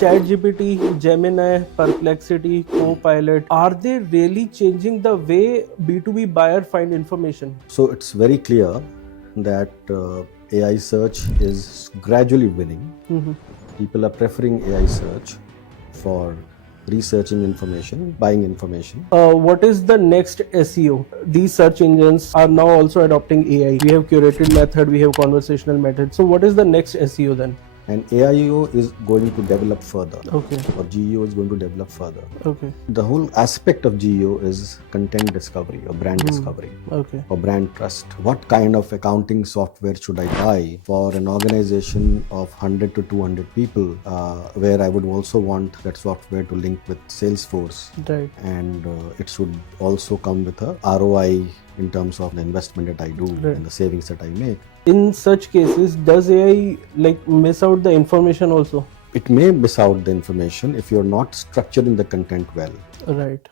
ChatGPT, Gemini, Perplexity, Copilot, are they really changing the way B2B buyer find information? So it's very clear that AI search is gradually winning. People are preferring AI search for researching information, buying information. What is the next SEO? These search engines are now also adopting AI. We have curated method, we have conversational method. So what is the next SEO then? And AIO is going to develop further, Okay. or GEO is going to develop further. Okay. The whole aspect of GEO is content discovery or brand discovery. Okay. Or brand trust. What kind of accounting software should I buy for an organization of 100 to 200 people, where I would also want that software to link with Salesforce, Right. and it should also come with a ROI in terms of the investment that I do and the savings that I make. In such cases, does AI miss out the information also? It may miss out the information if you're not structuring the content well. Right.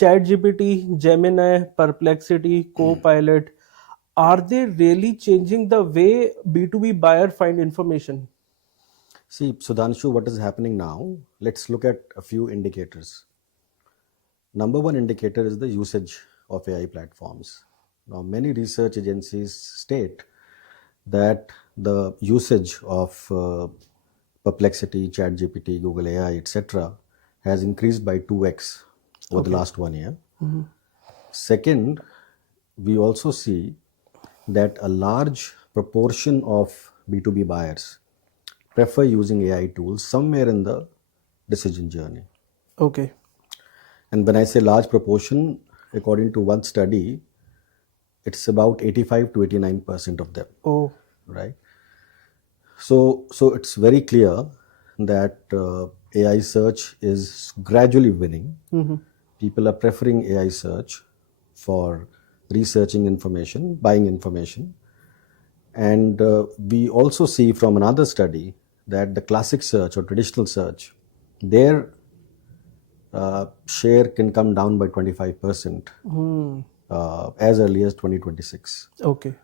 ChatGPT, Gemini, Perplexity, Copilot, are they really changing the way B2B buyer find information? See, Sudhanshu, what is happening now? Let's look at a few indicators. Number one indicator is the usage of AI platforms. Now, many research agencies state that the usage of Perplexity, ChatGPT, Google AI, etc., has increased by 2x over the last 1 year. Second, we also see that a large proportion of B2B buyers prefer using AI tools somewhere in the decision journey. Okay. And when I say large proportion, according to one study, it's about 85 to 89% of them. Oh. Right? So it's very clear that AI search is gradually winning. People are preferring AI search for researching information, buying information. And we also see from another study that the classic search or traditional search, their share can come down by 25% as early as 2026. Okay.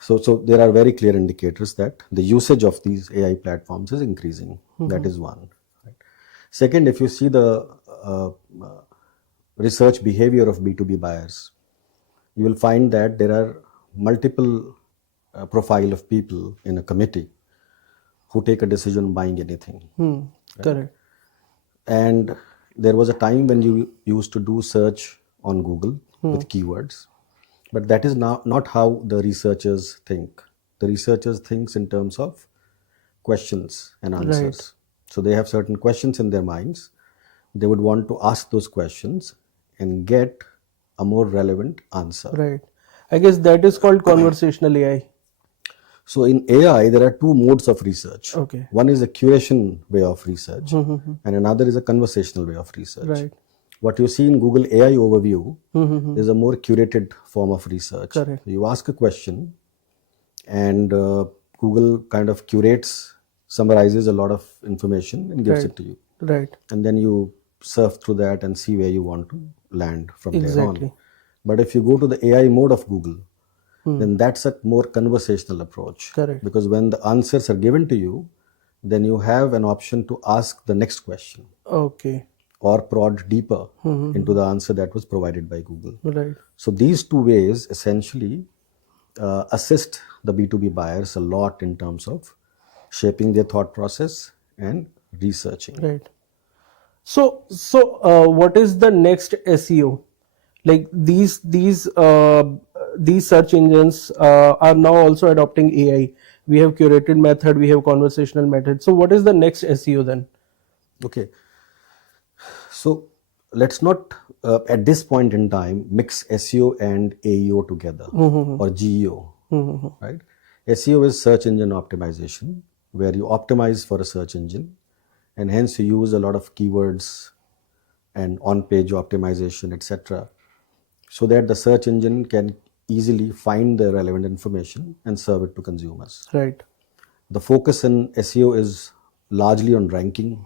So there are very clear indicators that the usage of these AI platforms is increasing. That is one. Right? Second, if you see the research behavior of B2B buyers, you will find that there are multiple profile of people in a committee who take a decision buying anything. Right? Correct. And there was a time when you used to do search on Google with keywords, but that is now not how the researchers think. The researchers thinks in terms of questions and answers. Right. So they have certain questions in their minds. They would want to ask those questions and get a more relevant answer. Right. I guess that is called conversational AI. So in AI, there are two modes of research. Okay. One is a curation way of research, and another is a conversational way of research. Right. What you see in Google AI overview is a more curated form of research. Correct. You ask a question, and Google kind of curates, summarizes a lot of information and gives it to you. Right. And then you surf through that and see where you want to land from there Exactly. on. But if you go to the AI mode of Google, then that's a more conversational approach. Correct. Because when the answers are given to you, then you have an option to ask the next question Okay. or prod deeper into the answer that was provided by Google. Right. So these two ways essentially assist the B2B buyers a lot in terms of shaping their thought process and researching. Right. So what is the next SEO? Like these search engines are now also adopting AI. We have curated method, we have conversational method. So what is the next SEO then? Okay. So let's not at this point in time mix SEO and AEO together or GEO. Right? SEO is search engine optimization, where you optimize for a search engine, and hence you use a lot of keywords and on-page optimization, etc., so that the search engine can easily find the relevant information and serve it to consumers. Right. The focus in SEO is largely on ranking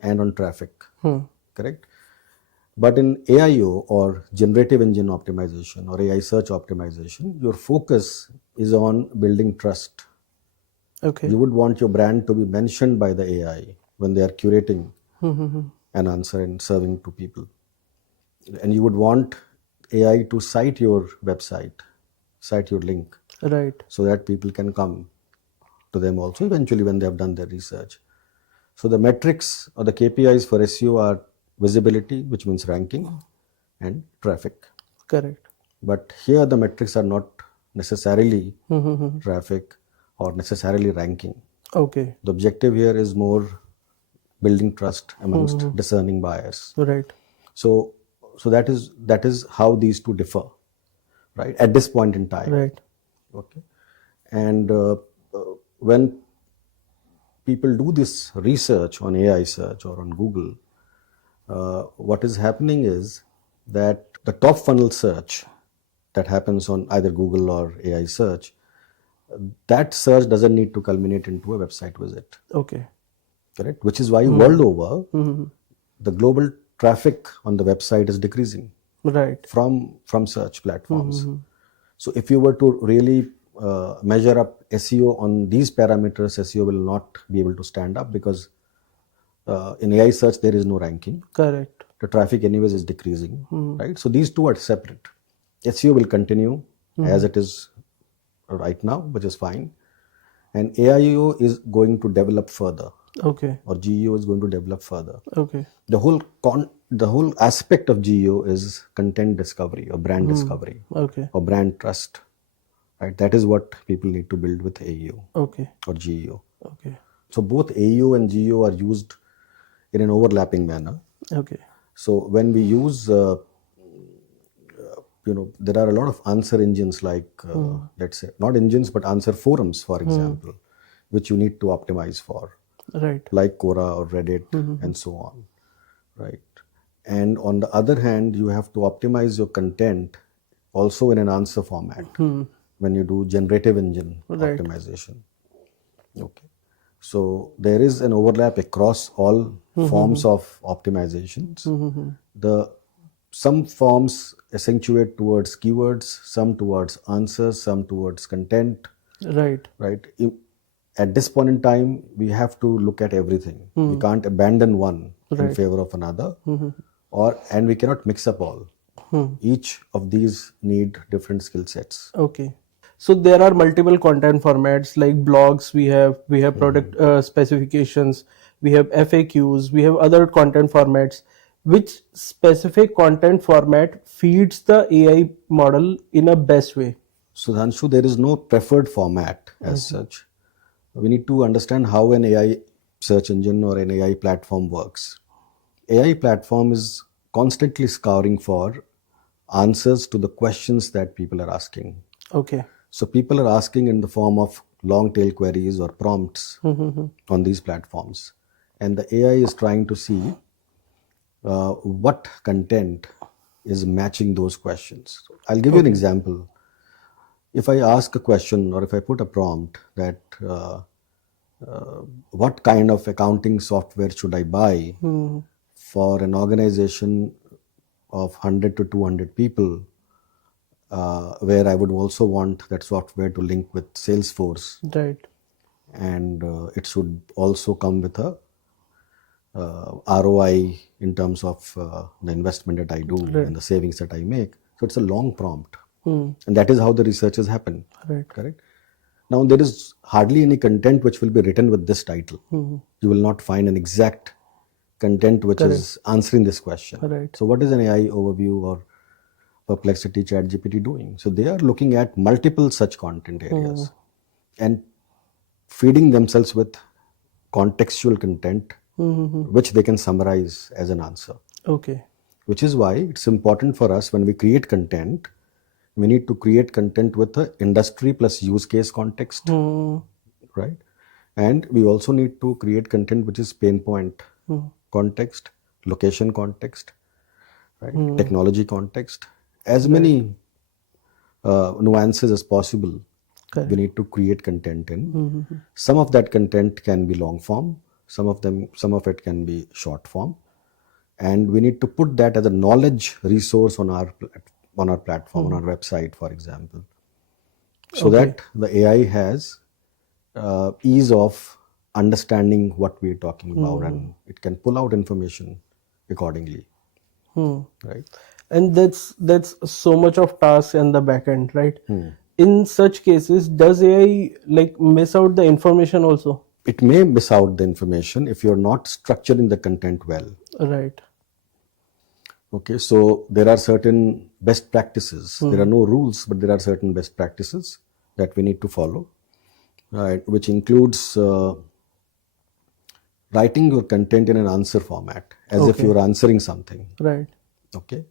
and on traffic, correct? But in AIO or generative engine optimization or AI search optimization, your focus is on building trust. Okay. You would want your brand to be mentioned by the AI when they are curating an answer and serving to people. And you would want AI to cite your website, cite your link, Right. so that people can come to them also eventually when they have done their research. So the metrics or the KPIs for SEO are visibility, which means ranking, and traffic. Correct. But here the metrics are not necessarily traffic or necessarily ranking. Okay. The objective here is more building trust amongst discerning buyers. Right. So that is how these two differ, right? At this point in time. Right. Okay. And when people do this research on AI search or on Google, what is happening is that the top funnel search that happens on either Google or AI search, that search doesn't need to culminate into a website visit, Okay. correct? Which is why world over, the global traffic on the website is decreasing Right. from search platforms. So if you were to really measure up SEO on these parameters, SEO will not be able to stand up because in AI search there is no ranking. Correct. The traffic anyways is decreasing, right? So these two are separate. SEO will continue as it is right now, which is fine. And AIO is going to develop further, Okay. or GEO is going to develop further. Okay. The whole aspect of GEO is content discovery or brand discovery Okay. or brand trust, right? That is what people need to build with AEO Okay. or GEO. Okay. So both AEO and GEO are used in an overlapping manner. Okay. So when we use, there are a lot of answer engines like, let's say, not engines, but answer forums, for example, which you need to optimize for, Right. like Quora or Reddit and so on, right? And on the other hand, you have to optimize your content also in an answer format when you do generative engine Right. optimization. Okay. So there is an overlap across all forms of optimizations. Some forms accentuate towards keywords, some towards answers, some towards content, Right. right? At this point in time, we have to look at everything. We can't abandon one in Right. favor of another, and we cannot mix up all. Each of these need different skill sets. Okay. So there are multiple content formats like blogs. We have product specifications. We have FAQs. We have other content formats. Which specific content format feeds the AI model in a best way? So, Dhanshu, there is no preferred format as such. We need to understand how an AI search engine or an AI platform works. AI platform is constantly scouring for answers to the questions that people are asking. Okay. So people are asking in the form of long tail queries or prompts on these platforms. And the AI is trying to see what content is matching those questions. I'll give you an example. If I ask a question or if I put a prompt that what kind of accounting software should I buy for an organization of 100 to 200 people, where I would also want that software to link with Salesforce, Right. and it should also come with a ROI in terms of the investment that I do and the savings that I make. So it's a long prompt, and that is how the researches happen. Right. Correct. Now there is hardly any content which will be written with this title. You will not find an exact content which is answering this question. Right. So what is an AI overview or Perplexity, ChatGPT doing? So they are looking at multiple such content areas and feeding themselves with contextual content, which they can summarize as an answer. Okay. Which is why it's important for us when we create content, we need to create content with the industry plus use case context, right? And we also need to create content which is pain point context, location context, right? Technology context, as many nuances as possible we Correct. need to create content in. Some of that content can be long form, some of it can be short form, and we need to put that as a knowledge resource on our platform, on our website, for example, so Okay. that the AI has ease of understanding what we're talking about, and it can pull out information accordingly, right? And that's so much of task in the back end, right? In such cases, does AI like miss out the information also? It may miss out the information if you're not structuring the content well. Right. Okay, so there are certain best practices. There are no rules, but there are certain best practices that we need to follow, right? Which includes writing your content in an answer format, as if Okay. you're answering something. Right. Okay,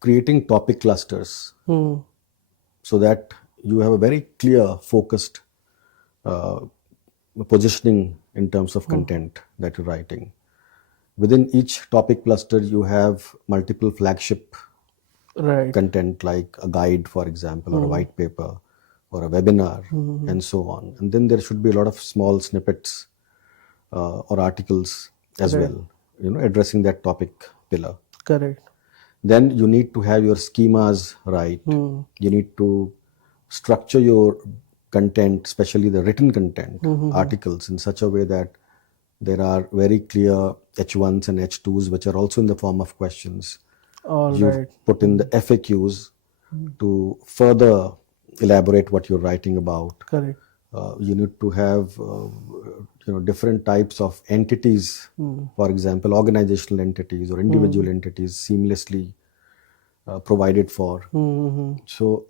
creating topic clusters so that you have a very clear, focused uh, positioning in terms of content that you're writing. Within each topic cluster, you have multiple flagship Right. content like a guide, for example, or a white paper or a webinar, and so on. And then there should be a lot of small snippets or articles as Right. well, addressing that topic pillar. Correct. Then you need to have your schemas right. You need to structure your content, especially the written content, articles, in such a way that there are very clear H1s and H2s, which are also in the form of questions. All You've right. put in the FAQs to further elaborate what you're writing about. Correct. You need to have different types of entities, for example, organizational entities or individual entities seamlessly provided for. So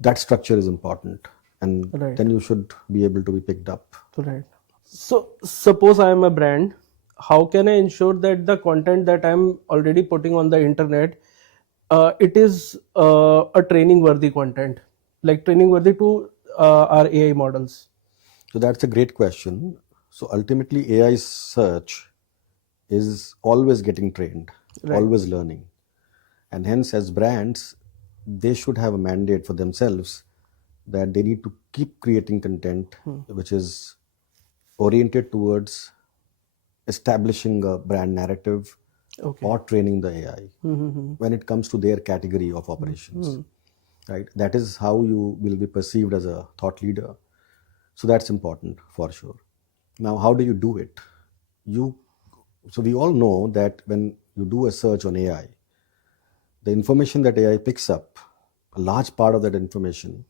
that structure is important, and Right. then you should be able to be picked up. Right. So suppose I am a brand, how can I ensure that the content that I'm already putting on the internet, it is a training worthy content, like training worthy to our AI models? So that's a great question. So ultimately, AI search is always getting trained, Right. always learning. And hence, as brands, they should have a mandate for themselves that they need to keep creating content which is oriented towards establishing a brand narrative Okay. or training the AI when it comes to their category of operations. Right? That is how you will be perceived as a thought leader. So that's important for sure. Now, how do you do it? So we all know that when you do a search on AI, the information that AI picks up, a large part of that information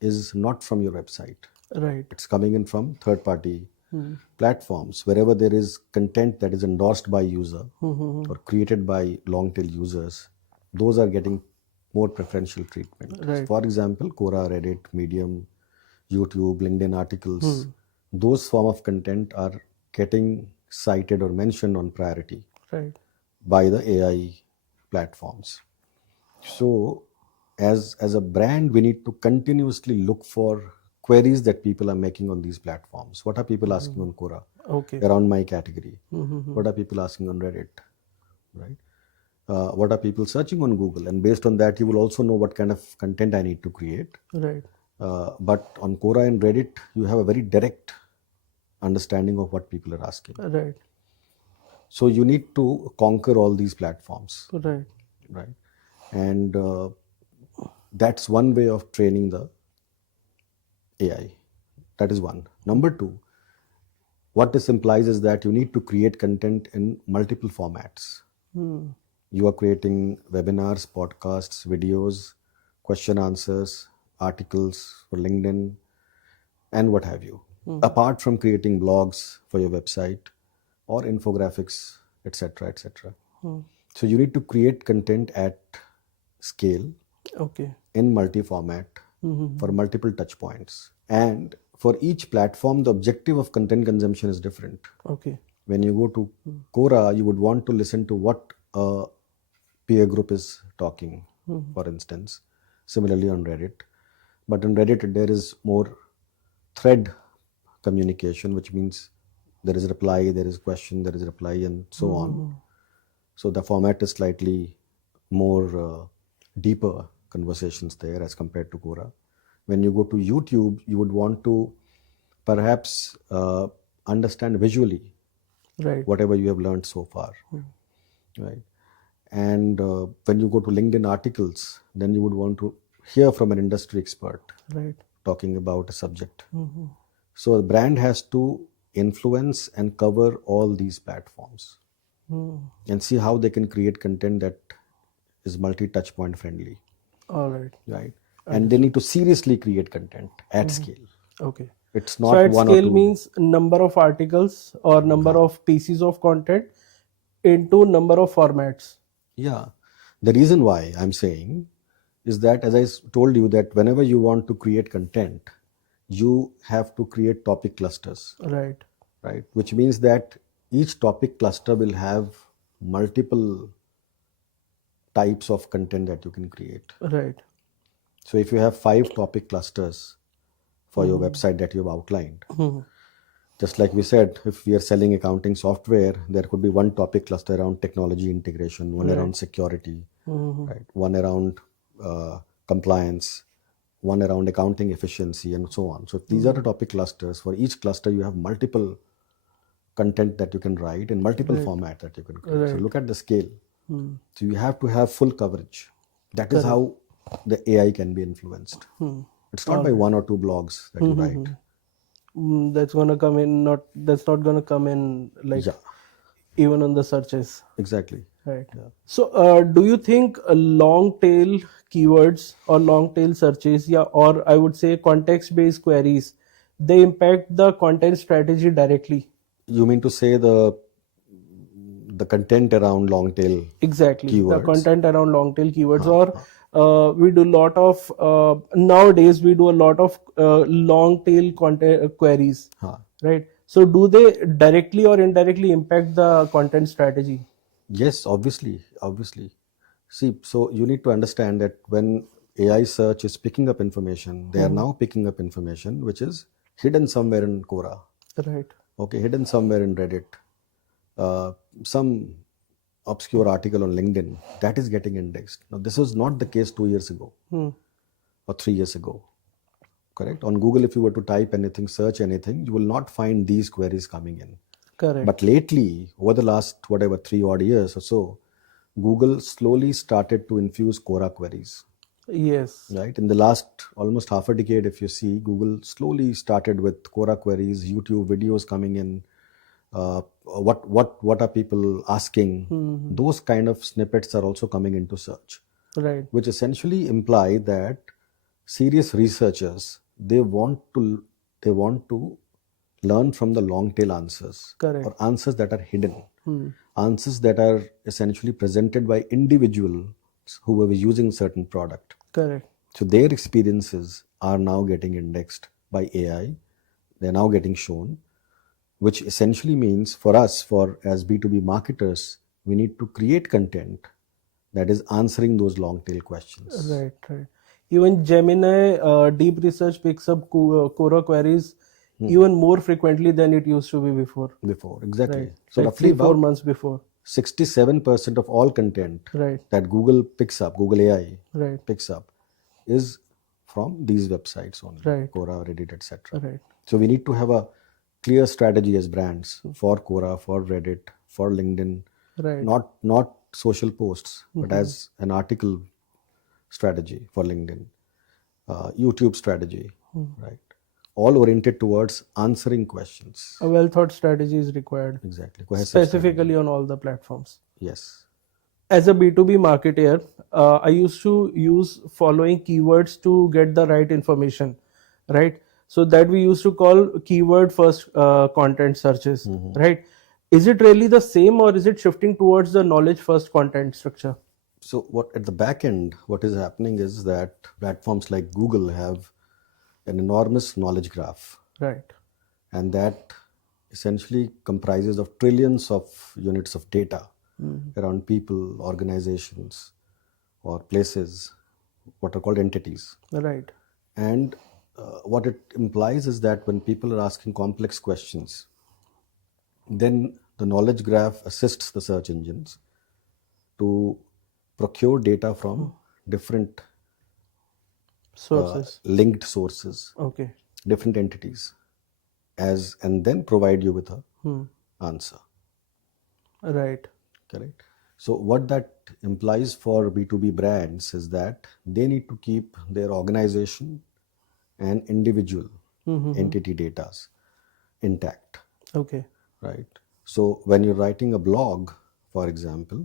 is not from your website. Right. It's coming in from third party platforms. Wherever there is content that is endorsed by user or created by long tail users, those are getting more preferential treatment. So Right. for example, Quora, Reddit, Medium, YouTube, LinkedIn articles, those form of content are getting cited or mentioned on priority Right. by the AI platforms. So as a brand, we need to continuously look for queries that people are making on these platforms. What are people asking on Quora Okay. around my category? What are people asking on Reddit? Right? What are people searching on Google? And based on that, you will also know what kind of content I need to create. Right. But on Quora and Reddit, you have a very direct understanding of what people are asking. Right. So you need to conquer all these platforms, Right. right? And that's one way of training the AI. That is one. Number two, what this implies is that you need to create content in multiple formats. You are creating webinars, podcasts, videos, question answers, articles for LinkedIn, and what have you. Apart from creating blogs for your website or infographics, etc., etc. So you need to create content at scale Okay. in multi-format for multiple touch points. And for each platform, the objective of content consumption is different. Okay. When you go to Quora, you would want to listen to what a peer group is talking, for instance. Similarly on Reddit. But on Reddit, there is more thread communication, which means there is reply, there is question, there is reply, and so on. So the format is slightly more deeper conversations there as compared to Quora. When you go to YouTube, you would want to perhaps understand visually Right. whatever you have learned so far, right? And when you go to LinkedIn articles, then you would want to hear from an industry expert Right. talking about a subject. So the brand has to influence and cover all these platforms and see how they can create content that is multi-touch point friendly, All right. right? And they need to seriously create content at scale. Okay. It's So not at one or scale two. means number of articles or number of pieces of content into number of formats. Yeah. The reason why I'm saying is that, as told you, that whenever you want to create content, you have to create topic clusters, Right. right? Which means that each topic cluster will have multiple types of content that you can create. Right. So if you have 5 topic clusters for your website that you have outlined, just like we said, if we are selling accounting software, there could be one topic cluster around technology integration, one around security, right? One around compliance, one around accounting efficiency, and so on. So if these are the topic clusters, for each cluster you have multiple content that you can write in multiple format that you can create. So look at the scale. So you have to have full coverage. That is how the AI can be influenced. It's not by one or two blogs that you write. That's gonna come in. Not that's not gonna come in like Yeah, even on the searches. exactly. Right. So, do you think long tail keywords or long tail searches, yeah, or I would say context based queries, they impact the content strategy directly? You mean to say the content around long tail Exactly. The keywords? content around long tail keywords, or we do a lot of nowadays we do a lot of long tail content queries, Huh. right? So, do they directly or indirectly impact the content strategy? Yes, obviously, obviously. See, so you need to understand that when AI search is picking up information, they are now picking up information which is hidden somewhere in Quora, Right. okay, hidden somewhere in Reddit, some obscure article on LinkedIn that is getting indexed. Now, this was not the case 2 years ago or 3 years ago, correct? On Google, if you were to type anything, search anything, you will not find these queries coming in. Correct. But lately, over the last whatever 3 odd years or so, Google slowly started to infuse Quora queries. Yes. Right, in the last almost half a decade, if you see, Google slowly started with Quora queries, YouTube videos coming in. What are people asking? Those kind of snippets are also coming into search, Right. which essentially imply that serious researchers they want to learn from the long tail answers, Correct. or answers that are hidden, answers that are essentially presented by individuals who were using certain product. Correct. So their experiences are now getting indexed by AI. They're now getting shown, which essentially means for us, for as B2B marketers, we need to create content that is answering those long tail questions. Right, right. Even Gemini deep research picks up Quora queries even more frequently than it used to be before. Before, exactly. Right. So Like roughly 3-4 about months before. 67% of all content Right, that Google picks up, Google AI right, picks up, is from these websites only, right, Quora, Reddit, etc. right, So we need to have a clear strategy as brands for Quora, for Reddit, for LinkedIn, right. not social posts, but as an article strategy for LinkedIn, YouTube strategy, right? All oriented towards answering questions. A well thought strategy is required, Exactly, cohesive strategy. specifically on all the platforms. Yes. As a B2B marketer, I used to use following keywords to get the right information, right? So that we used to call keyword first content searches, right? Is it really the same or is it shifting towards the knowledge first content structure? So what at the back end, what is happening is that platforms like Google have an enormous knowledge graph, Right, and that essentially comprises of trillions of units of data around people, organizations, or places, what are called entities. right, And what it implies is that when people are asking complex questions, then the knowledge graph assists the search engines to procure data from different Sources. linked sources, Okay. different entities, and then provide you with a Hmm. answer. Right. Correct. So what that implies for B2B brands is that they need to keep their organization and individual Mm-hmm. entity datas intact, Okay. right? So when you're writing a blog, for example,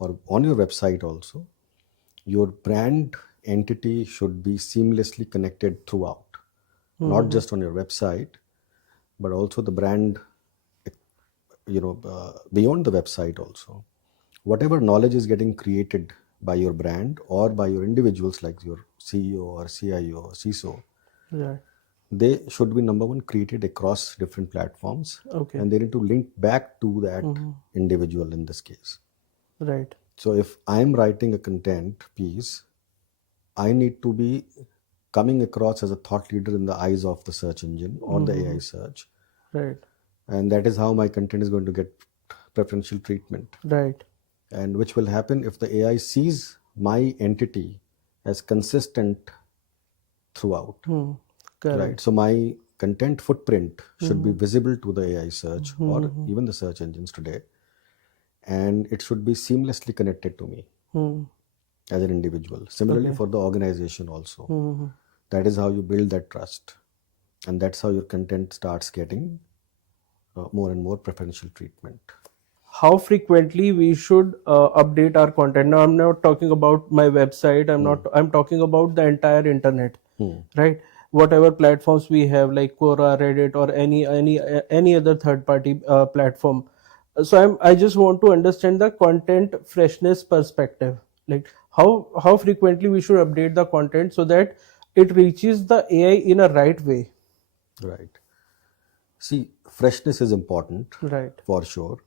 or on your website also, your brand entity should be seamlessly connected throughout, not Mm-hmm. just on your website, but also the brand, beyond the website also. Whatever knowledge is getting created by your brand or by your individuals like your CEO or CIO or CISO, Right. they should be number one created across different platforms, Okay. and they need to link back to that Mm-hmm. individual in this case. Right. So if I'm writing a content piece, I need to be coming across as a thought leader in the eyes of the search engine or the Mm-hmm. AI search, Right. and that is how my content is going to get preferential treatment. Right. And which will happen if the AI sees my entity as consistent throughout, Hmm. right? Correct. So my content footprint should be Mm-hmm. visible to the AI search or Mm-hmm. even the search engines today, and it should be seamlessly connected to me Hmm. as an individual. Similarly Okay. for the organization also. Mm-hmm. That is how you build that trust, and that's how your content starts getting more and more preferential treatment. How frequently we should update our content? Now I'm not talking about my website, I'm talking about the entire internet, Hmm. right? Whatever platforms we have, like Quora, Reddit, or any other third party platform. So I just want to understand the content freshness perspective, like how frequently we should update the content so that it reaches the AI in a right way. Right. See, freshness is important Right. for sure,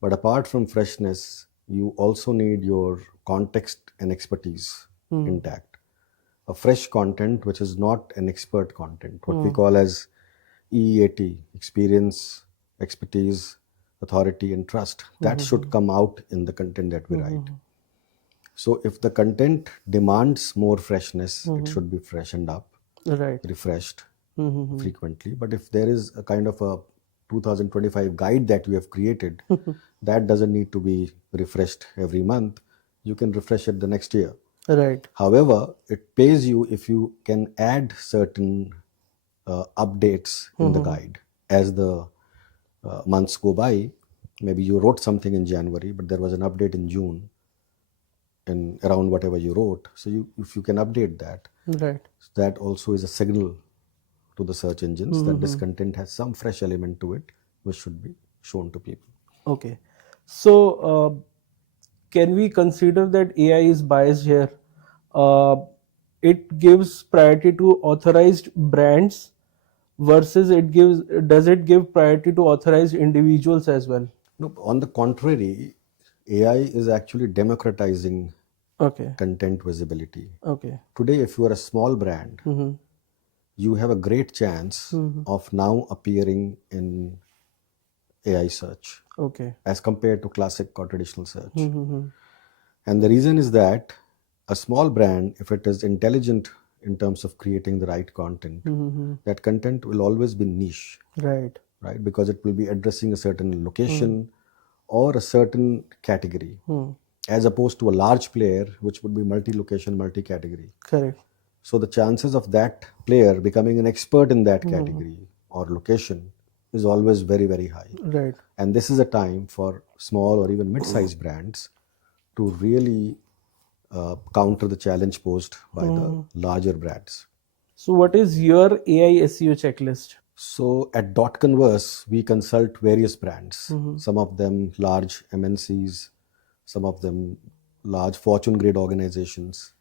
but apart from freshness, you also need your context and expertise Hmm. intact. A fresh content, which is not an expert content, what we Hmm. call as EEAT, experience, expertise, authority, and trust, that Hmm. should come out in the content that we write. Hmm. So, if the content demands more freshness, it Hmm. should be freshened up, Right. refreshed Hmm. frequently. But if there is a kind of a 2025 guide that we have created, that doesn't need to be refreshed every month. You can refresh it the next year. Right. However, it pays you if you can add certain updates in the Hmm. guide as the months go by. Maybe you wrote something in January, but there was an update in June in around whatever you wrote. So if you can update that, Right. that also is a signal to the search engines that this Mm-hmm. content has some fresh element to it, which should be shown to people. Okay. So, can we consider that AI is biased here? Uh, it gives priority to authorized brands versus does it give priority to authorized individuals as well? No, on the contrary, AI is actually democratizing Okay. content visibility. Okay. Today, if you are a small brand, Mm-hmm. you have a great chance Mm-hmm. of now appearing in AI search Okay. as compared to classic or traditional search. Mm-hmm. And the reason is that a small brand, if it is intelligent in terms of creating the right content, Mm-hmm. that content will always be niche, Right. right? Because it will be addressing a certain Mm. location or a certain category, Mm. as opposed to a large player which would be multi-location, multi-category. Correct. So the chances of that player becoming an expert in that Mm-hmm. category or location is always very, very high. Right. And this is a time for small or even mid-sized brands to really counter the challenge posed by the Mm-hmm. larger brands. So, what is your AI SEO checklist? So at Converse, we consult various brands, Mm-hmm. some of them large MNCs, some of them large Fortune grade organizations,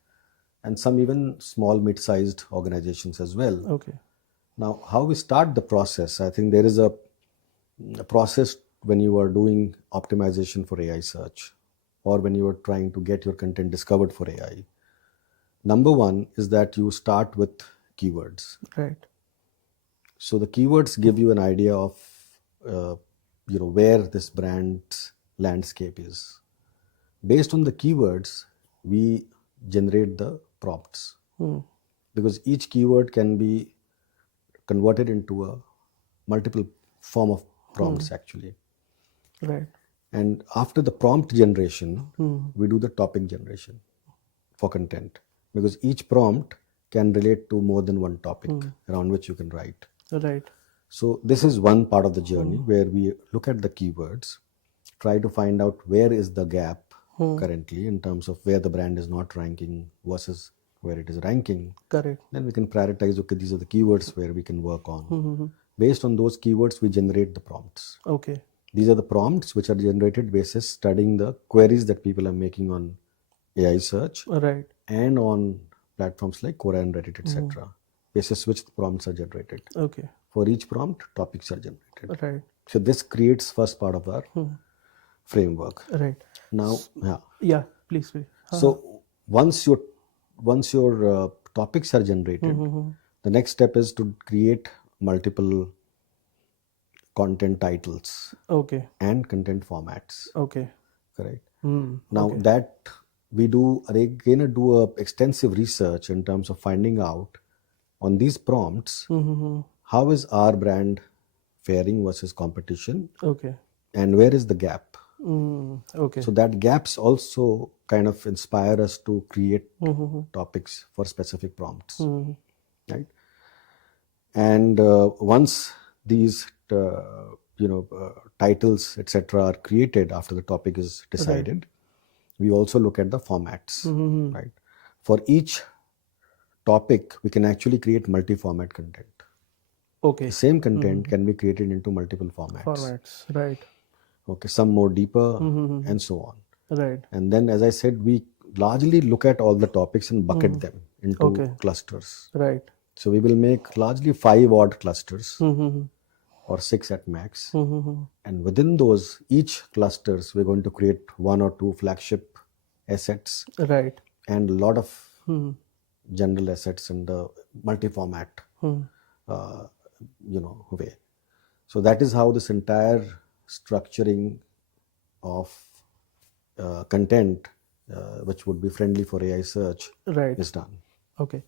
and some even small mid-sized organizations as well. Okay. Now, how we start the process, I think there is a process when you are doing optimization for AI search or when you are trying to get your content discovered for AI. Number one is that you start with keywords. Right. So the keywords give you an idea of uh, where this brand's landscape is. Based on the keywords, we generate the prompts. Mm. because each keyword can be converted into a multiple form of prompts actually. Right. And after the prompt generation, we do the topic generation for content, because each prompt can relate to more than one topic around which you can write. Right. So this is one part of the journey where we look at the keywords, try to find out where is the gap currently in terms of where the brand is not ranking versus where it is ranking. Correct. Then we can prioritize, okay, these are the keywords where we can work on. Based on those keywords, we generate the prompts. Okay. These are the prompts which are generated basis studying the queries that people are making on AI search Right. and on platforms like Quora and Reddit, etc. Basis which the prompts are generated. Okay. For each prompt, topics are generated. Right. So this creates first part of our framework. Right. Now, yeah. Yeah. Please. So once your topics are generated, the next step is to create multiple content titles Okay. and content formats. Okay. Correct. Hmm. Now that we do again do a extensive research in terms of finding out on these prompts how is our brand faring versus competition Okay. and where is the gap. Okay. So that gaps also kind of inspire us to create topics for specific prompts, right? And once these titles etc are created after the topic is decided, we also look at the formats, right? For each topic, we can actually create multi-format content. Okay. The same content can be created into multiple formats. Formats. Right. Okay, some more deeper and so on. Right. And then, as I said, we largely look at all the topics and bucket them into clusters. Right. So we will make largely 5 odd clusters or 6 at max. And within those, each clusters, we're going to create 1 or 2 flagship assets Right. and a lot of general assets in the multi-format way. So that is how this entire structuring of content which would be friendly for AI search Right. is done. Okay.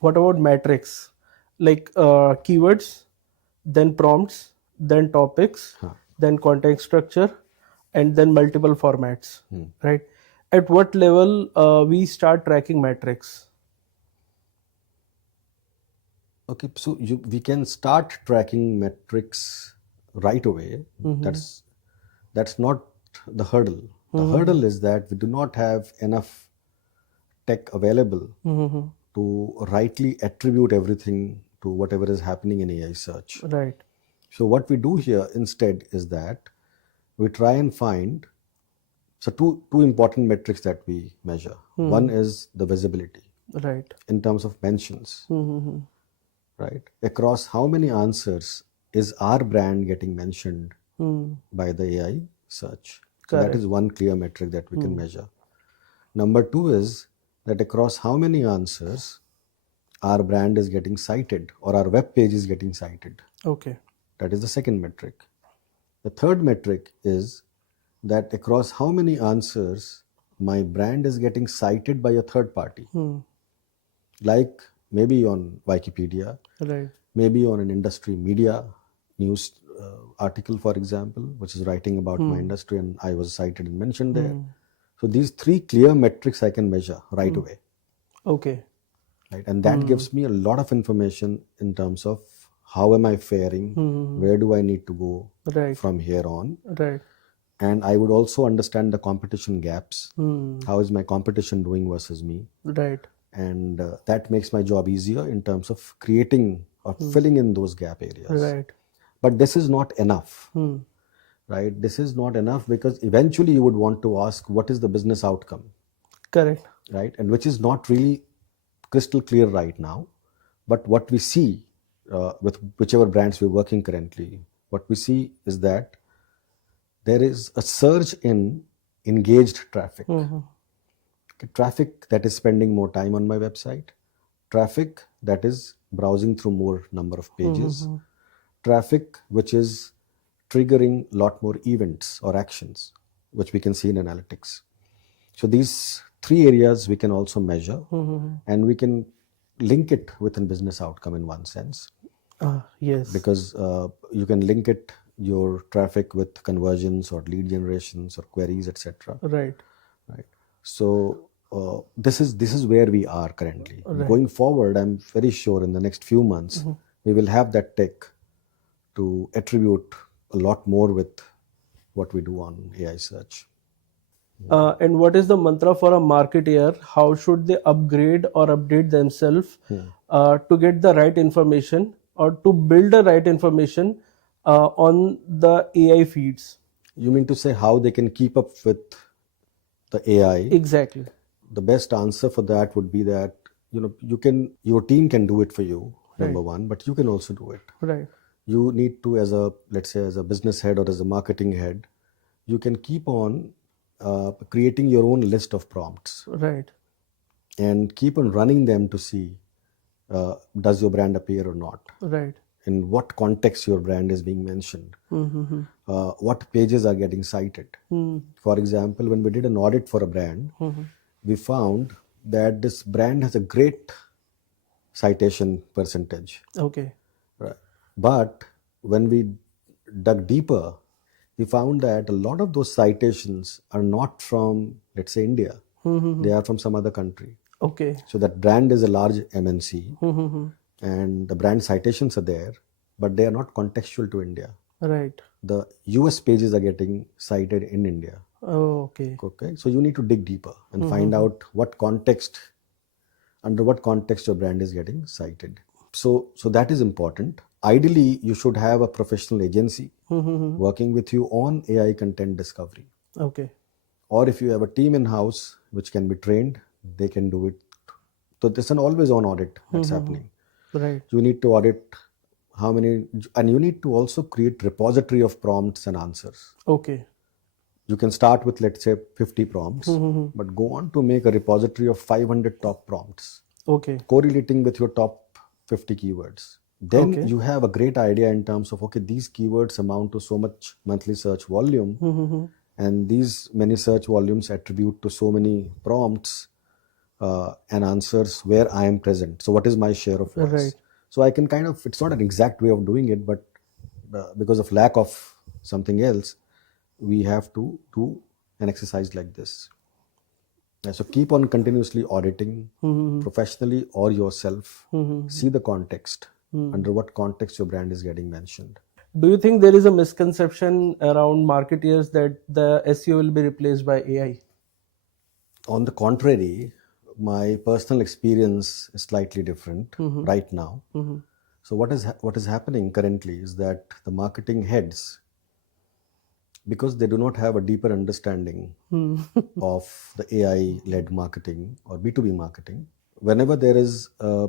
What about metrics? Like keywords, then prompts, then topics, then content structure, and then multiple formats. Right. At what level we start tracking metrics? Okay, so we can start tracking metrics right away. That's not the hurdle. The hurdle is that we do not have enough tech available to rightly attribute everything to whatever is happening in AI search. Right. So what we do here instead is that we try and find two important metrics that we measure. One is the visibility, Right. in terms of mentions. Right? Across how many answers is our brand getting mentioned by the AI search? So that is one clear metric that we can measure. Number 2 is that across how many answers our brand is getting cited or our web page is getting cited. Okay. That is the second metric. The third metric is that across how many answers my brand is getting cited by a third party. Like maybe on Wikipedia, Right. maybe on an industry media news article, for example, which is writing about my industry and I was cited and mentioned there. So these 3 clear metrics I can measure right away. Okay. Right? And that gives me a lot of information in terms of how am I faring, where do I need to go from here on. Right. And I would also understand the competition gaps. How is my competition doing versus me? Right. And that makes my job easier in terms of creating or filling in those gap areas. Right. But this is not enough, right? This is not enough because eventually you would want to ask what is the business outcome, Correct. right? And which is not really crystal clear right now. But what we see with whichever brands we're working currently, what we see is that there is a surge in engaged traffic. Traffic that is spending more time on my website, traffic that is browsing through more number of pages, traffic which is triggering a lot more events or actions, which we can see in analytics. So these 3 areas we can also measure, and we can link it with a business outcome in one sense, Yes. because you can link it your traffic with conversions or lead generations or queries, etc. Right. Right. So this is where we are currently. Right. Going forward, I'm very sure in the next few months we will have that tech to attribute a lot more with what we do on AI search. And what is the mantra for a marketeer? How should they upgrade or update themselves to get the right information or to build the right information on the AI feeds? You mean to say how they can keep up with the AI? Exactly. The best answer for that would be that your team can do it for you, number Right. one, but you can also do it. Right. You need to, as a, let's say, as a business head or as a marketing head, you can keep on creating your own list of prompts Right. and keep on running them to see does your brand appear or not, Right. in what context your brand is being mentioned, Mm-hmm. what pages are getting cited. For example, when we did an audit for a brand, we found that this brand has a great citation percentage. Okay. Right. But when we dug deeper, we found that a lot of those citations are not from, let's say, India. They are from some other country. Okay. So that brand is a large MNC, Mm-hmm. and the brand citations are there, but they are not contextual to India. Right. The US pages are getting cited in India. Oh, okay. Okay, so you need to dig deeper and find out under what context your brand is getting cited. So that is important. Ideally, you should have a professional agency working with you on AI content discovery. Okay. Or if you have a team in house which can be trained, they can do it. So there's an always on audit that's happening. Right. You need to audit how many, and you need to also create repository of prompts and answers. Okay. You can start with, let's say, 50 prompts, but go on to make a repository of 500 top prompts, Okay. correlating with your top 50 keywords. Then Okay. you have a great idea in terms of, okay, these keywords amount to so much monthly search volume, and these many search volumes attribute to so many prompts and answers where I am present. So what is my share of voice? Right. So I can kind of, it's not an exact way of doing it, but because of lack of something else, we have to do an exercise like this. So keep on continuously auditing professionally or yourself. See the context, under what context your brand is getting mentioned. Do you think there is a misconception around marketeers that the SEO will be replaced by AI? On the contrary, my personal experience is slightly different right now. So what is happening currently is that the marketing heads, because they do not have a deeper understanding of the AI-led marketing or B2B marketing, whenever there is a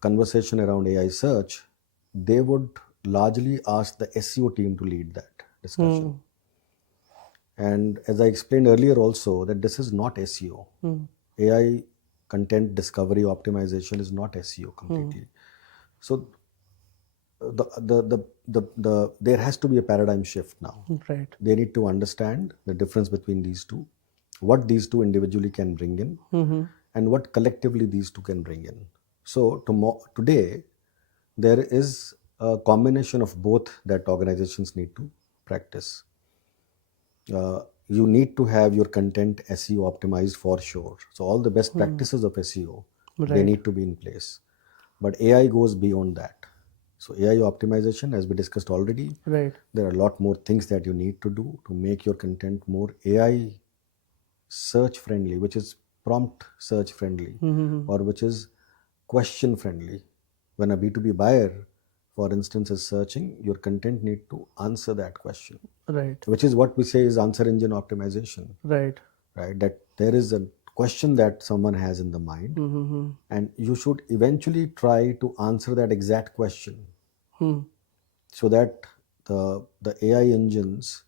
conversation around AI search, they would largely ask the SEO team to lead that discussion. And as I explained earlier also, that this is not SEO. AI content discovery optimization is not SEO completely. So there has to be a paradigm shift now. Right. They need to understand the difference between these two, what these two individually can bring in, and what collectively these two can bring in. So today, there is a combination of both that organizations need to practice. You need to have your content SEO optimized for sure. So all the best practices of SEO, they Right. need to be in place. But AI goes beyond that. So AI optimization, as we discussed already, Right. there are a lot more things that you need to do to make your content more AI search friendly, which is prompt search friendly, or which is question friendly. When a B2B buyer, for instance, is searching, your content need to answer that question, Right. which is what we say is answer engine optimization, Right. right? That there is a question that someone has in the mind, and you should eventually try to answer that exact question, so that the AI engines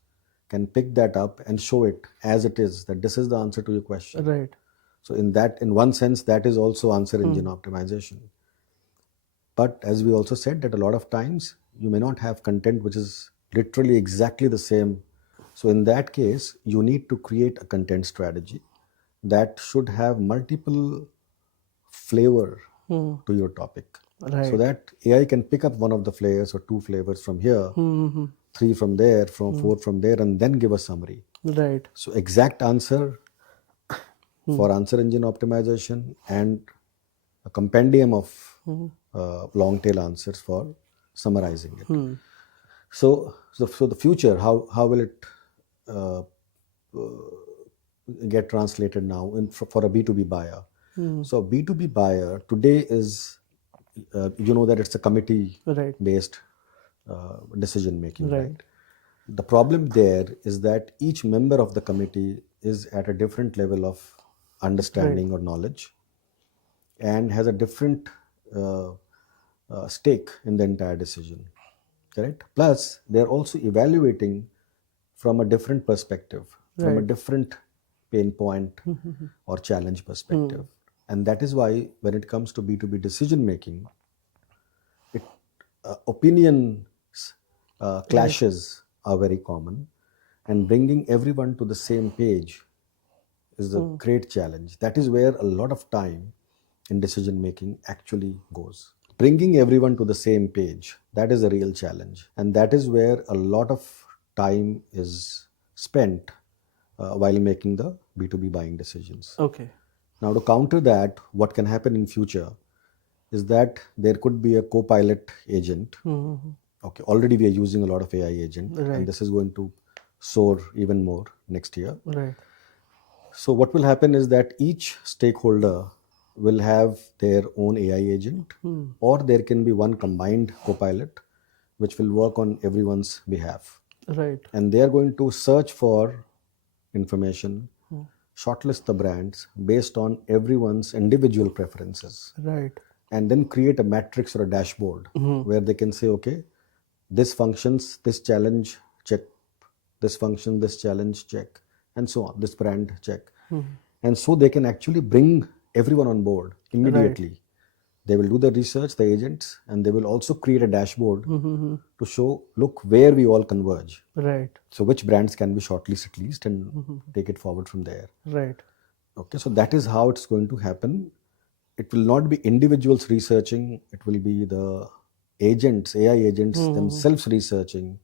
can pick that up and show it as it is, that this is the answer to your question. Right. So in one sense, that is also answer engine optimization. But as we also said, that a lot of times you may not have content which is literally exactly the same. So in that case, you need to create a content strategy that should have multiple flavor to your topic. So Right. that AI can pick up one of the flavors or two flavors from here, three from there, from four from there, and then give a summary. Right. So exact answer for answer engine optimization and a compendium of long tail answers for summarizing it. So the future, how will it uh, get translated now for a B2B buyer? So a B2B buyer today is, you know that it's a committee Right. based decision making, Right. right? The problem there is that each member of the committee is at a different level of understanding or knowledge and has a different uh, stake in the entire decision, correct? Plus they're also evaluating from a different perspective, from a Right. different pain point or challenge perspective. And that is why when it comes to B2B decision making, it opinions clashes are very common, and bringing everyone to the same page is a great challenge. That is where a lot of time in decision making actually goes. Bringing everyone to the same page, that is a real challenge, and that is where a lot of time is spent while making the B2B buying decisions. Okay. Now, to counter that, what can happen in future is that there could be a co-pilot agent. Okay, already we are using a lot of AI agent, and Right. this is going to soar even more next year. Right. So what will happen is that each stakeholder will have their own AI agent, or there can be one combined co-pilot which will work on everyone's behalf. Right. And they are going to search for information, shortlist the brands based on everyone's individual preferences, Right. and then create a matrix or a dashboard where they can say, okay, this functions, this challenge, check, this function, this challenge, check, and so on, this brand, check. And so they can actually bring everyone on board immediately. They will do the research, the agents, and they will also create a dashboard to show, look, where we all converge. Right. So which brands can be shortlisted at least, and take it forward from there. Right. Okay, so that is how it's going to happen. It will not be individuals researching, it will be the agents, AI agents themselves researching.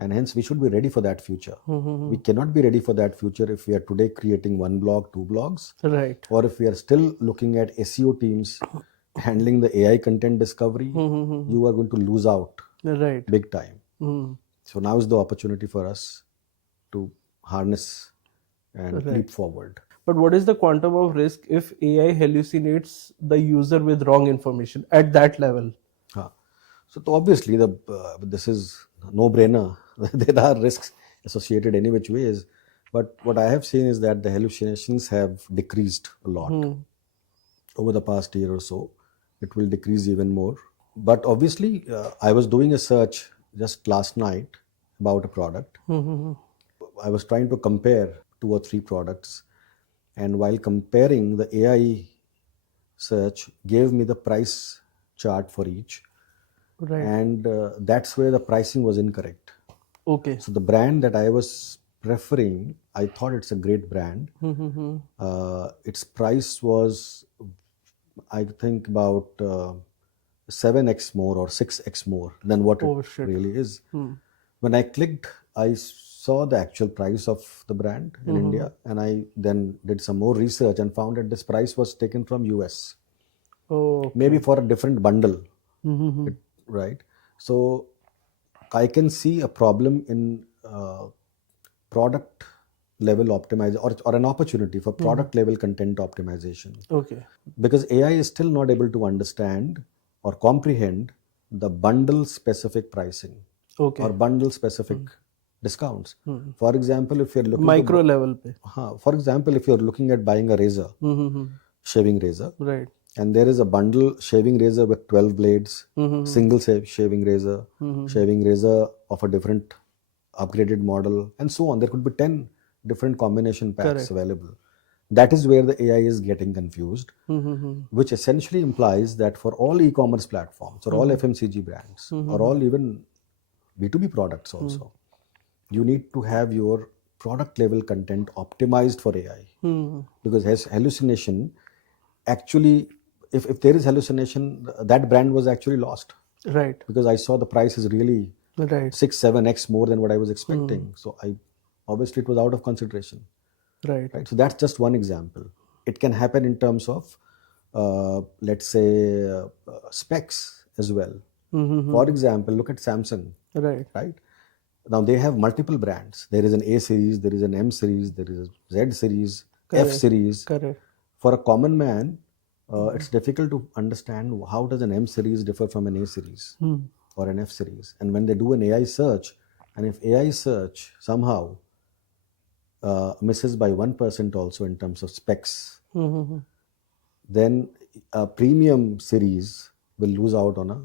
And hence we should be ready for that future. We cannot be ready for that future if we are today creating one blog, two blogs, Right. or if we are still looking at SEO teams handling the AI content discovery. You are going to lose out Right. big time. So now is the opportunity for us to harness and leap forward. But what is the quantum of risk if AI hallucinates the user with wrong information at that level? So obviously this is no brainer. There are risks associated any which ways, but what I have seen is that the hallucinations have decreased a lot over the past year or so. It will decrease even more. But obviously, I was doing a search just last night about a product. I was trying to compare two or three products, and while comparing, the AI search gave me the price chart for each, Right. and that's where the pricing was incorrect. Okay. So the brand that I was preferring, I thought it's a great brand. Its price was, I think, about 7x more or 6x more than what Oh, it shit. really is. When I clicked, I saw the actual price of the brand in India, and I then did some more research and found that this price was taken from US, Oh, maybe for a different bundle. Right? So I can see a problem in product level optimization, or an opportunity for product level content optimization, okay. because AI is still not able to understand or comprehend the bundle specific pricing Okay. or bundle specific discounts. For example, if you're looking Micro to, level pe. for example, if you're looking at buying a razor, shaving razor, Right. and there is a bundle shaving razor with 12 blades, single shaving razor, shaving razor of a different upgraded model, and so on. There could be 10 different combination packs available. That is where the AI is getting confused, which essentially implies that for all e-commerce platforms or all FMCG brands or all even B2B products also, you need to have your product level content optimized for AI, because hallucination actually if there is hallucination, that brand was actually lost Right. because I saw the price is really Right. 6-7x more than what I was expecting. So I obviously it was out of consideration, Right. right? So that's just one example. It can happen in terms of, let's say, specs as well. For example, look at Samsung, Right. right? Now they have multiple brands. There is an A series, there is an M series, there is a Z series, F Correct. series. Correct. For a common man, it's difficult to understand how does an M series differ from an A series or an F series. And when they do an AI search, and if AI search somehow misses by 1% also in terms of specs, then a premium series will lose out on a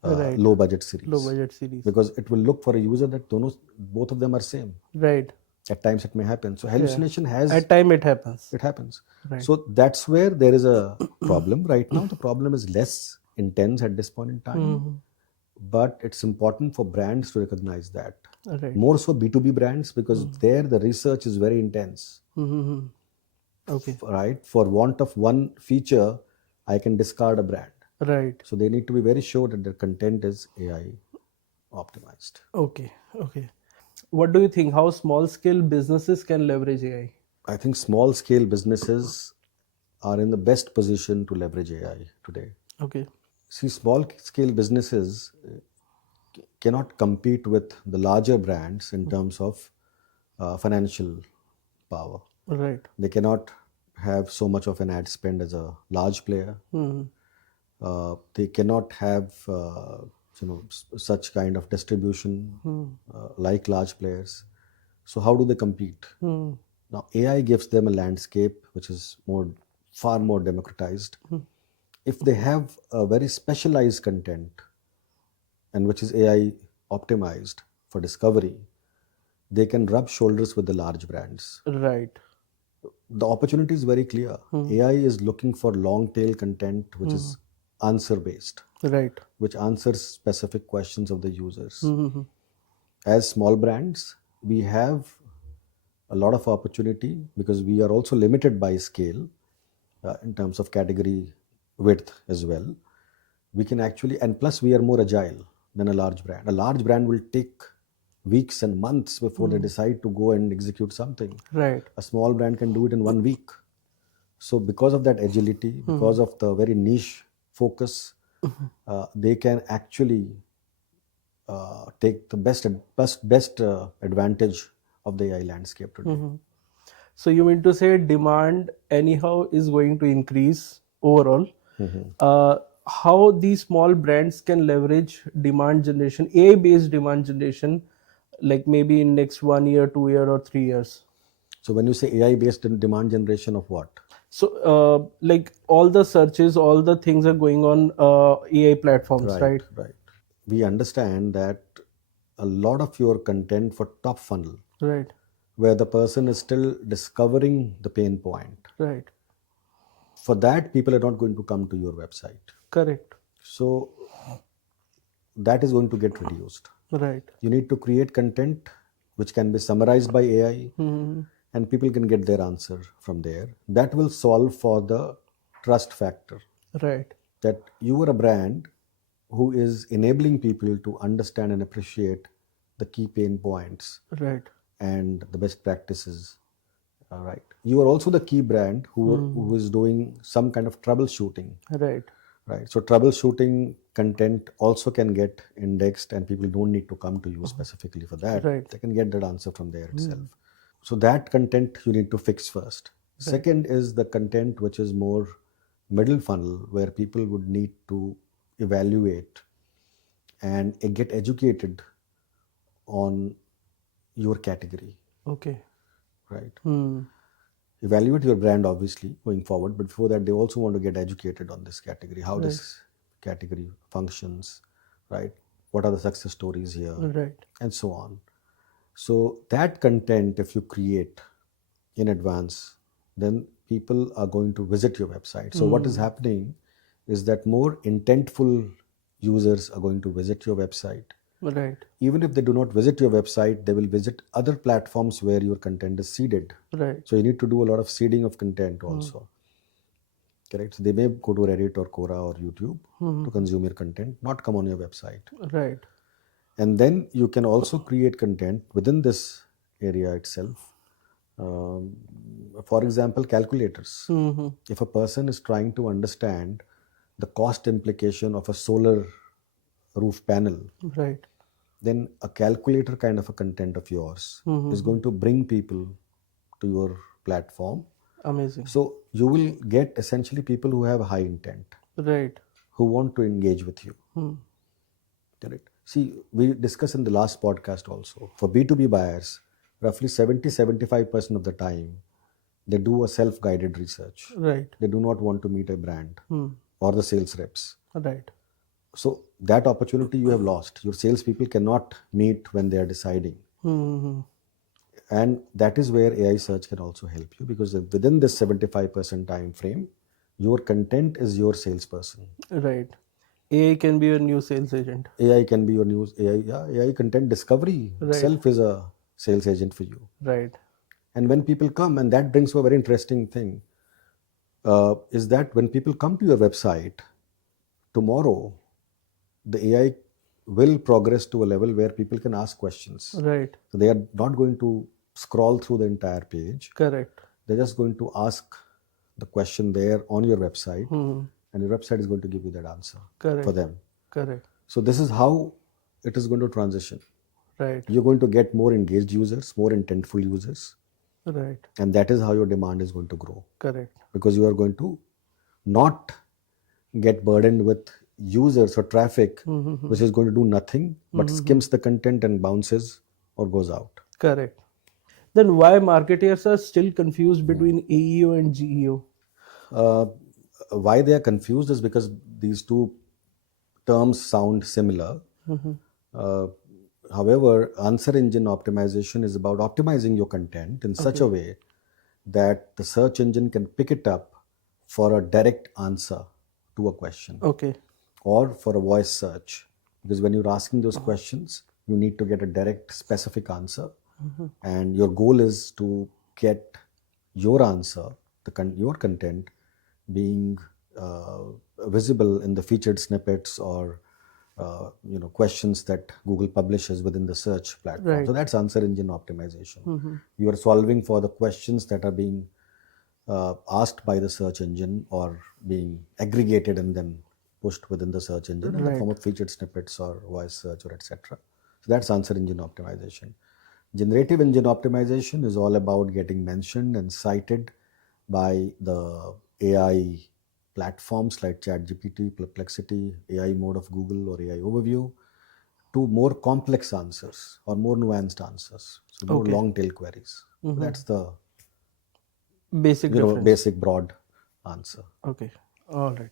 Right. low budget series, Low budget series. because it will look for a user that both of them are same. Right. At times it may happen. So hallucination has, At time it happens. it happens. Right. So that's where there is a problem right now. The problem is less intense at this point in time, but it's important for brands to recognize that. Right. More so B2B brands, because there the research is very intense. Okay. Right? For want of one feature, I can discard a brand. Right. So they need to be very sure that their content is AI optimized. Okay. Okay. What do you think? How small scale businesses can leverage AI? I think small scale businesses are in the best position to leverage AI today. Okay. See, small scale businesses cannot compete with the larger brands in terms of financial power. Right. They cannot have so much of an ad spend as a large player. They cannot have such kind of distribution like large players. So how do they compete? Now AI gives them a landscape which is far more democratized. If they have a very specialized content and which is AI optimized for discovery, they can rub shoulders with the large brands. Right. The opportunity is very clear. AI is looking for long tail content which is answer based, Right. which answers specific questions of the users. As small brands, we have a lot of opportunity because we are also limited by scale in terms of category width as well. We can actually, and plus we are more agile than a large brand. A large brand will take weeks and months before they decide to go and execute something. Right. A small brand can do it in 1 week. So because of that agility, because of the very niche focus, they can actually take the best advantage of the AI landscape today. So you mean to say demand anyhow is going to increase overall. How these small brands can leverage demand generation, AI based demand generation, like maybe in next 1 year, 2 year, or 3 years? So when you say AI based demand generation of what? So like all the searches, all the things are going on AI platforms, right? Right. We understand that a lot of your content for top funnel, Right. where the person is still discovering the pain point, Right. for that people are not going to come to your website. Correct. So that is going to get reduced. Right. You need to create content which can be summarized by AI, and people can get their answer from there. That will solve for the trust factor, Right. that you are a brand who is enabling people to understand and appreciate the key pain points Right. and the best practices. Right. You are also the key brand who is doing some kind of troubleshooting. Right. Right. So troubleshooting content also can get indexed, and people don't need to come to you specifically for that. Right. They can get that answer from there itself. So that content you need to fix first. Second is the content which is more middle funnel, where people would need to evaluate and get educated on your category. Okay. Right. Hmm. Evaluate your brand obviously going forward, but before that they also want to get educated on this category, how this category functions, right? What are the success stories here, Right. and so on. So that content, if you create in advance, then people are going to visit your website. So what is happening is that more intentful users are going to visit your website. Right. Even if they do not visit your website, they will visit other platforms where your content is seeded. Right. So you need to do a lot of seeding of content also. correct? So they may go to Reddit or Quora or YouTube to consume your content, not come on your website. Right. And then you can also create content within this area itself. Um, for example, calculators. Mm-hmm. If a person is trying to understand the cost implication of a solar roof panel, Right. then a calculator kind of a content of yours is going to bring people to your platform. Amazing. So you will get essentially people who have high intent, Right. who want to engage with you. Correct. See, we discussed in the last podcast also, for B2B buyers, roughly 70-75% of the time, they do a self-guided research. Right. They do not want to meet a brand or the sales reps. Right. So that opportunity you have lost. Your salespeople cannot meet when they are deciding. Mm-hmm. And that is where AI search can also help you, because within this 75% time frame, your content is your salesperson. Right. AI can be your new sales agent. AI can be your news. AI content discovery Right. itself is a sales agent for you. Right. And when people come, and that brings to a very interesting thing, is that when people come to your website tomorrow, the AI will progress to a level where people can ask questions. Right. So they are not going to scroll through the entire page. Correct. They're just going to ask the question there on your website, Hmm. and your website is going to give you that answer Correct. for them. Correct. So this is how it is going to transition. Right. You're going to get more engaged users, more intentful users, Right. and that is how your demand is going to grow, Correct. because you are going to not get burdened with users or traffic which is going to do nothing but skims the content and bounces or goes out. Correct. Then why marketers are still confused between AEO and GEO? Uh, why they are confused is because these two terms sound similar. Uh, however, answer engine optimization is about optimizing your content in such a way that the search engine can pick it up for a direct answer to a question, Okay. or for a voice search. Because when you're asking those questions, you need to get a direct, specific answer. And your goal is to get your answer, your content, being visible in the featured snippets or questions that Google publishes within the search platform. Right. So that's answer engine optimization. You are solving for the questions that are being asked by the search engine or being aggregated and then pushed within the search engine in the form of featured snippets or voice search or etc. So that's answer engine optimization. Generative engine optimization is all about getting mentioned and cited by the AI platforms like ChatGPT, Perplexity, AI mode of Google, or AI overview, to more complex answers or more nuanced answers. So more long tail queries. So that's the Basic difference. basic broad answer. Okay. All right.